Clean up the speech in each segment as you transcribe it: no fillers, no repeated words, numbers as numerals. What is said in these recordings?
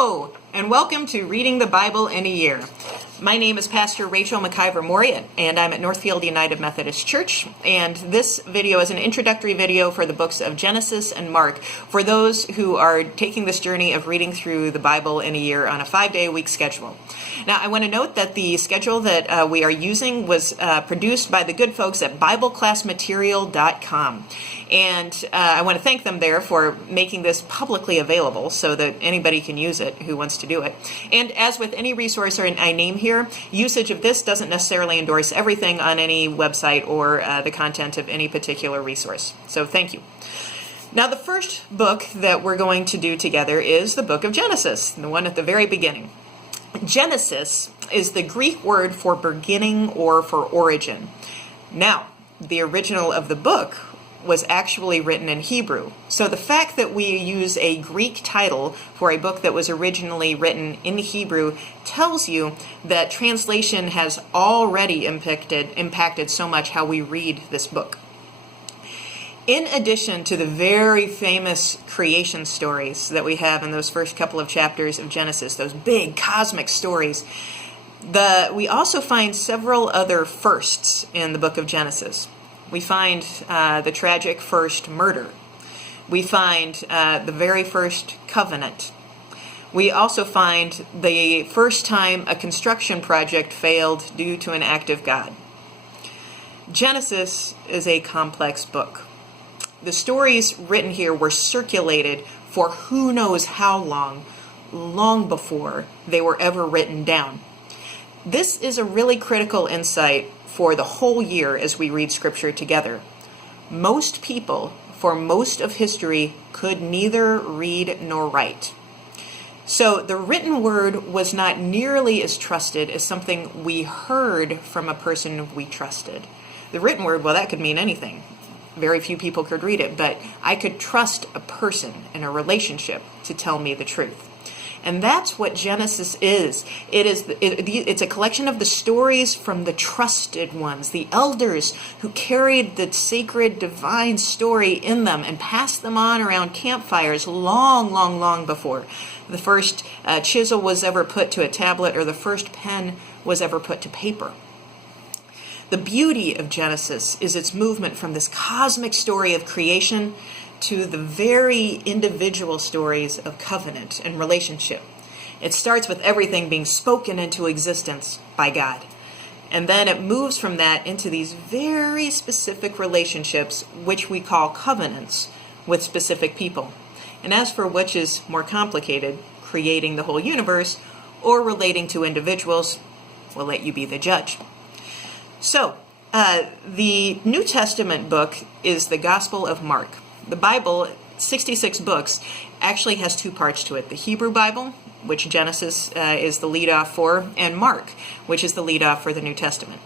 Hello, and welcome to Reading the Bible in a Year. My name is Pastor Rachel McIver-Moriat, and I'm at Northfield United Methodist Church, and this video is an introductory video for the books of Genesis and Mark for those who are taking this journey of reading through the Bible in a year on a 5-day-a-week schedule. Now, I want to note that the schedule that we are using was produced by the good folks at BibleClassMaterial.com. And I want to thank them there for making this publicly available so that anybody can use it who wants to do it. And as with any resource I name here, usage of this doesn't necessarily endorse everything on any website or the content of any particular resource. So thank you. Now, the first book that we're going to do together is the book of Genesis, the one at the very beginning. Genesis is the Greek word for beginning or for origin. Now, the original of the book was actually written in Hebrew. So the fact that we use a Greek title for a book that was originally written in Hebrew tells you that translation has already impacted so much how we read this book. In addition to the very famous creation stories that we have in those first couple of chapters of Genesis, those big cosmic stories, we also find several other firsts in the book of Genesis. We find the tragic first murder. We find the very first covenant. We also find the first time a construction project failed due to an act of God. Genesis is a complex book. The stories written here were circulated for who knows how long before they were ever written down. This is a really critical insight for the whole year as we read Scripture together. Most people, for most of history, could neither read nor write. So the written word was not nearly as trusted as something we heard from a person we trusted. The written word, well, that could mean anything. Very few people could read it, but I could trust a person in a relationship to tell me the truth. And that's what Genesis is. It's a collection of the stories from the trusted ones, the elders who carried the sacred divine story in them and passed them on around campfires long before the first chisel was ever put to a tablet or the first pen was ever put to paper. The beauty of Genesis is its movement from this cosmic story of creation to the very individual stories of covenant and relationship. It starts with everything being spoken into existence by God. And then it moves from that into these very specific relationships, which we call covenants, with specific people. And as for which is more complicated, creating the whole universe or relating to individuals, we'll let you be the judge. So, the New Testament book is the Gospel of Mark. The Bible, 66 books, actually has two parts to it. The Hebrew Bible, which Genesis is the lead-off for, and Mark, which is the lead-off for the New Testament.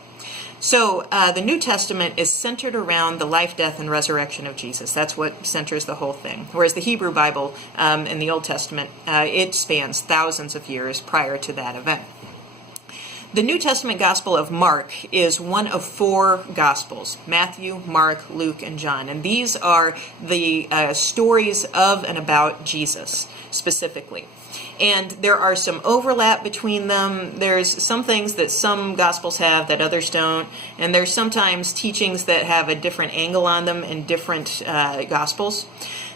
So the New Testament is centered around the life, death, and resurrection of Jesus. That's what centers the whole thing. Whereas the Hebrew Bible in the Old Testament, it spans thousands of years prior to that event. The New Testament Gospel of Mark is one of four Gospels: Matthew, Mark, Luke, and John. And these are the stories of and about Jesus, specifically. And there are some overlap between them. There's some things that some Gospels have that others don't. And there's sometimes teachings that have a different angle on them in different Gospels.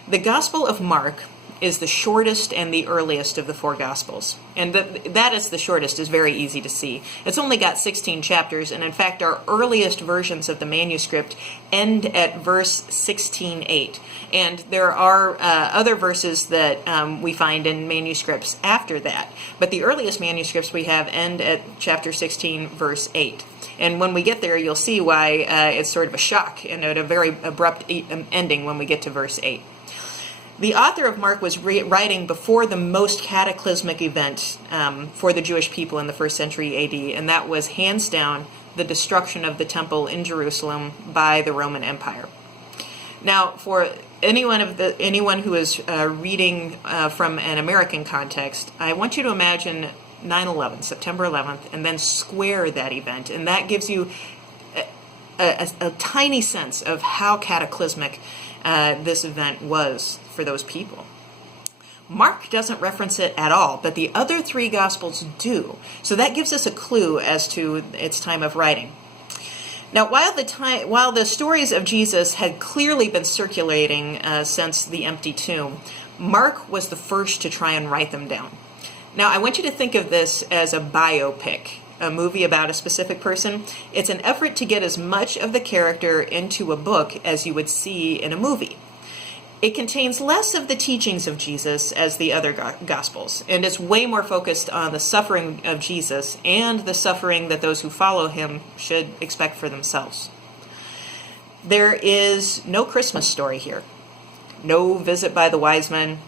The Gospel of Mark is the shortest and the earliest of the four Gospels. And that is the shortest is very easy to see. It's only got 16 chapters, and in fact our earliest versions of the manuscript end at verse 16:8. And there are other verses that we find in manuscripts after that. But the earliest manuscripts we have end at chapter 16, verse 8. And when we get there, you'll see why it's sort of a shock and at a very abrupt ending when we get to verse 8. The author of Mark was writing before the most cataclysmic event for the Jewish people in the first century A.D., and that was hands down the destruction of the temple in Jerusalem by the Roman Empire. Now, for anyone who is reading from an American context, I want you to imagine 9/11, September 11th, and then square that event, and that gives you a tiny sense of how cataclysmic this event was for those people. Mark doesn't reference it at all, but the other three Gospels do. So that gives us a clue as to its time of writing. Now, while the stories of Jesus had clearly been circulating since the empty tomb, Mark was the first to try and write them down. Now, I want you to think of this as a biopic, a movie about a specific person. It's an effort to get as much of the character into a book as you would see in a movie. It contains less of the teachings of Jesus as the other Gospels, and it's way more focused on the suffering of Jesus and the suffering that those who follow him should expect for themselves. There is no Christmas story here, no visit by the wise men.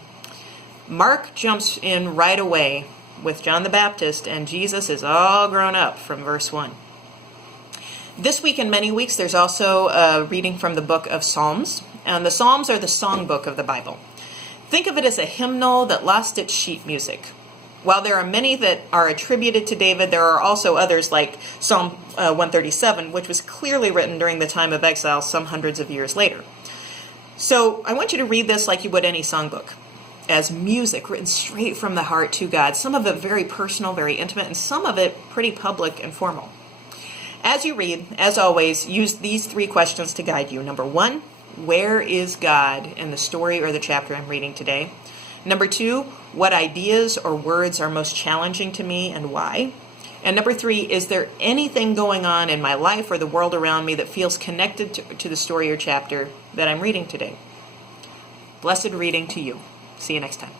Mark jumps in right away with John the Baptist, and Jesus is all grown up from verse 1. This week and many weeks, there's also a reading from the book of Psalms. And the Psalms are the songbook of the Bible. Think of it as a hymnal that lost its sheet music. While there are many that are attributed to David, there are also others like Psalm 137, which was clearly written during the time of exile some hundreds of years later. So I want you to read this like you would any songbook, as music written straight from the heart to God, some of it very personal, very intimate, and some of it pretty public and formal. As you read, as always, use these three questions to guide you. Number 1, where is God in the story or the chapter I'm reading today? Number 2, what ideas or words are most challenging to me and why? And number 3, is there anything going on in my life or the world around me that feels connected to the story or chapter that I'm reading today? Blessed reading to you. See you next time.